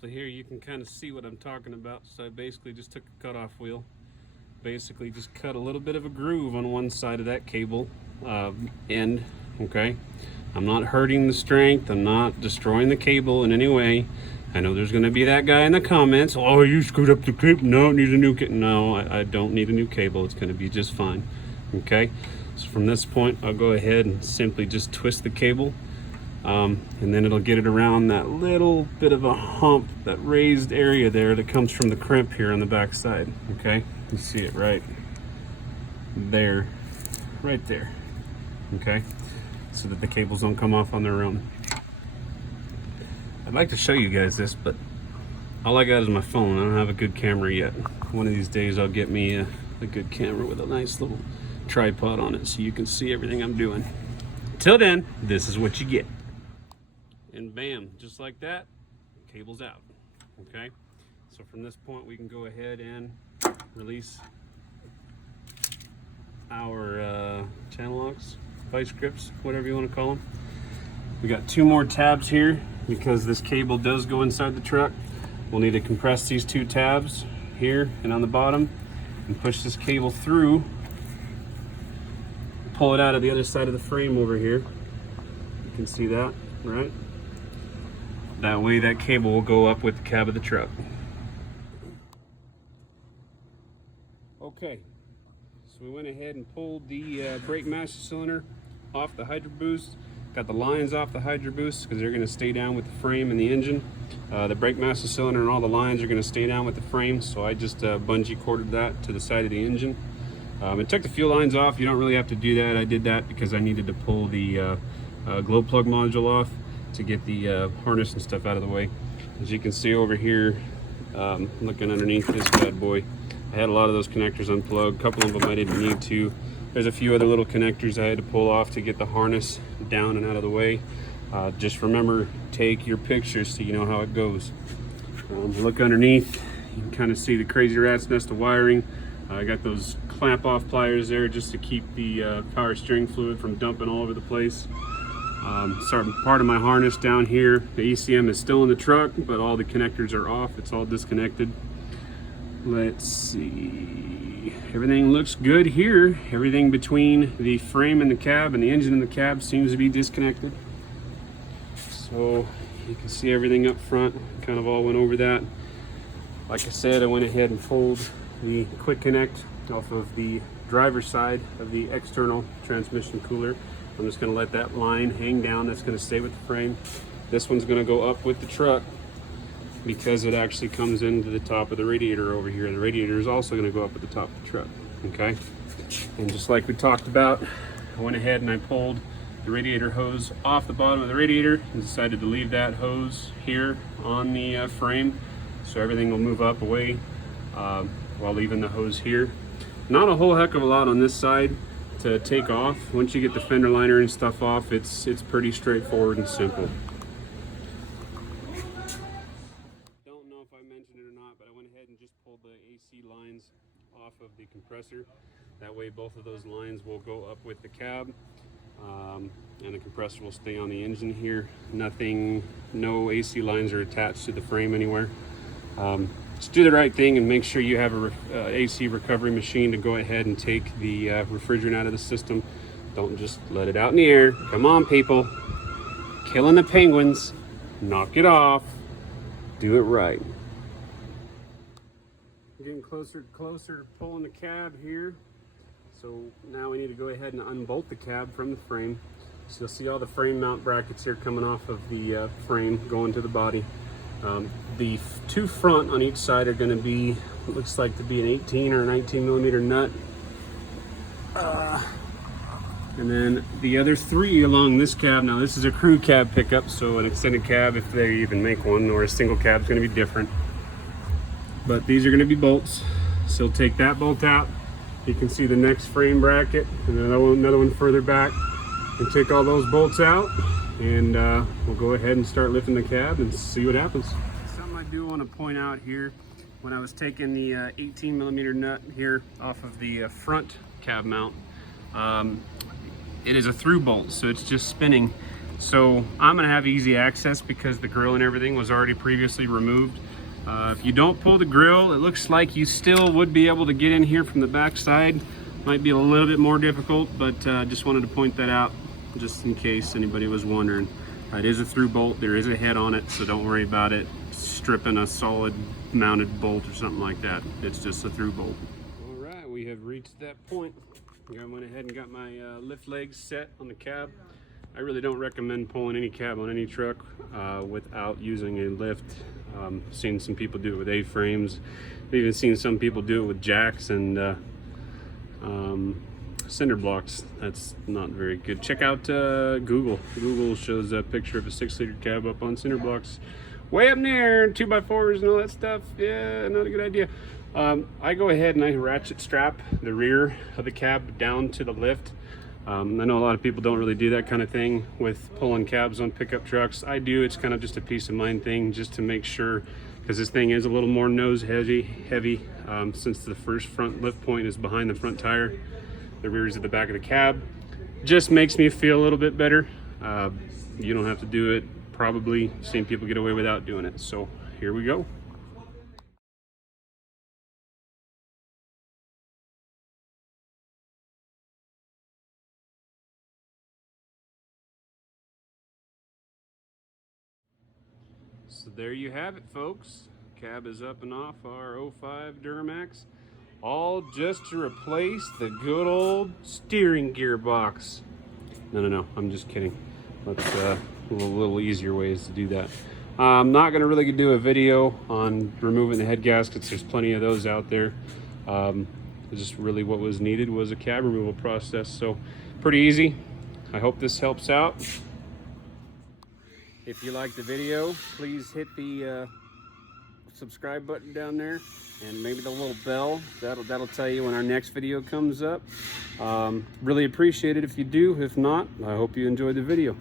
So here you can kind of see what I'm talking about. So I basically just took a cutoff wheel, basically just cut a little bit of a groove on one side of that cable end, okay? I'm not hurting the strength, I'm not destroying the cable in any way. I know there's gonna be that guy in the comments, oh, you screwed up the cable, no, it needs a new cable. No, I don't need a new cable, it's gonna be just fine, okay? So from this point, I'll go ahead and simply just twist the cable. And then it'll get it around that little bit of a hump, that raised area there that comes from the crimp here on the back side, okay? You see it right there, right there, okay? So that the cables don't come off on their own. I'd like to show you guys this, but all I got is my phone. I don't have a good camera yet. One of these days I'll get me a good camera with a nice little tripod on it so you can see everything I'm doing. Till then, this is what you get. And bam, just like that, cable's out, okay? So from this point, we can go ahead and release our channel locks, vice grips, whatever you want to call them. We got 2 more tabs here because this cable does go inside the truck. We'll need to compress these 2 tabs here and on the bottom and push this cable through, pull it out of the other side of the frame over here. You can see that, right? That way that cable will go up with the cab of the truck. Okay, so we went ahead and pulled the brake master cylinder off the hydro boost. Got the lines off the hydro boost because they're going to stay down with the frame and the engine. The brake master cylinder and all the lines are going to stay down with the frame, so I just bungee corded that to the side of the engine. It took the fuel lines off. You don't really have to do that. I did that because I needed to pull the glow plug module off to get the harness and stuff out of the way. As you can see over here, looking underneath this bad boy, I had a lot of those connectors unplugged. A couple of them I didn't need to. There's a few other little connectors I had to pull off to get the harness down and out of the way. Just remember, take your pictures so you know how it goes. Look underneath, you can kind of see the crazy rat's nest of wiring. I got those clamp off pliers there just to keep the power steering fluid from dumping all over the place. Part of my harness down here, the ECM is still in the truck, but all the connectors are off. It's all disconnected. Let's see. Everything looks good here. Everything between the frame and the cab and the engine and the cab seems to be disconnected. So you can see everything up front. Kind of all went over that. Like I said, I went ahead and pulled the quick connect off of the driver's side of the external transmission cooler. I'm just going to let that line hang down. That's going to stay with the frame. This one's going to go up with the truck because it actually comes into the top of the radiator over here. The radiator is also going to go up at the top of the truck, okay? And just like we talked about, I went ahead and I pulled the radiator hose off the bottom of the radiator and decided to leave that hose here on the frame so everything will move up away while leaving the hose here. Not a whole heck of a lot on this side to take off. Once you get the fender liner and stuff off, it's pretty straightforward and simple. Don't know if I mentioned it or not, but I went ahead and just pulled the AC lines off of the compressor. That way both of those lines will go up with the cab, and the compressor will stay on the engine here. No AC lines are attached to the frame anywhere. Just do the right thing and make sure you have a AC recovery machine to go ahead and take the refrigerant out of the system. Don't just let it out in the air. Come on, people. Killing the penguins. Knock it off. Do it right. Getting closer to pulling the cab here. So now we need to go ahead and unbolt the cab from the frame. So you'll see all the frame mount brackets here coming off of the frame going to the body. The 2 front on each side are going to be, it looks like to be an 18 or a 19 millimeter nut. And then the other 3 along this cab, now this is a crew cab pickup, so an extended cab, if they even make one, or a single cab, is going to be different. But these are going to be bolts. So take that bolt out. You can see the next frame bracket, and another one further back. And take all those bolts out. And we'll go ahead and start lifting the cab and see what happens. Something I do want to point out here, when I was taking the 18 millimeter nut here off of the front cab mount, it is a through bolt, so it's just spinning. So I'm gonna have easy access because the grill and everything was already previously removed. If you don't pull the grill, it looks like you still would be able to get in here from the back side. Might be a little bit more difficult, but just wanted to point that out just in case anybody was wondering. It is a through bolt, there is a head on it, so don't worry about it stripping a solid mounted bolt or something like that. It's just a through bolt. All right, we have reached that point. I went ahead and got my lift legs set on the cab. I really don't recommend pulling any cab on any truck without using a lift. Seen some people do it with A-frames. I've even seen some people do it with jacks and cinder blocks. That's not very good. Check out Google. Google shows a picture of a 6-liter cab up on cinder blocks way up near 2x4s and all that stuff. Yeah, not a good idea. I go ahead and I ratchet strap the rear of the cab down to the lift. I know a lot of people don't really do that kind of thing with pulling cabs on pickup trucks. I do. It's kind of just a peace of mind thing, just to make sure, because this thing is a little more nose heavy since the first front lift point is behind the front tire. The rear is at the back of the cab. Just makes me feel a little bit better. You don't have to do it. Probably seen people get away without doing it. So here we go. So there you have it, folks. Cab is up and off our 05 Duramax. All just to replace the good old steering gearbox. No, I'm just kidding. Let's little easier ways to do that. I'm not gonna really do a video on removing the head gaskets. There's plenty of those out there. Just really what was needed was a cab removal process. So pretty easy. I hope this helps out. If you like the video, please hit the subscribe button down there and maybe the little bell. That'll tell you when our next video comes up. Really appreciate it if you do. If not, I hope you enjoyed the video.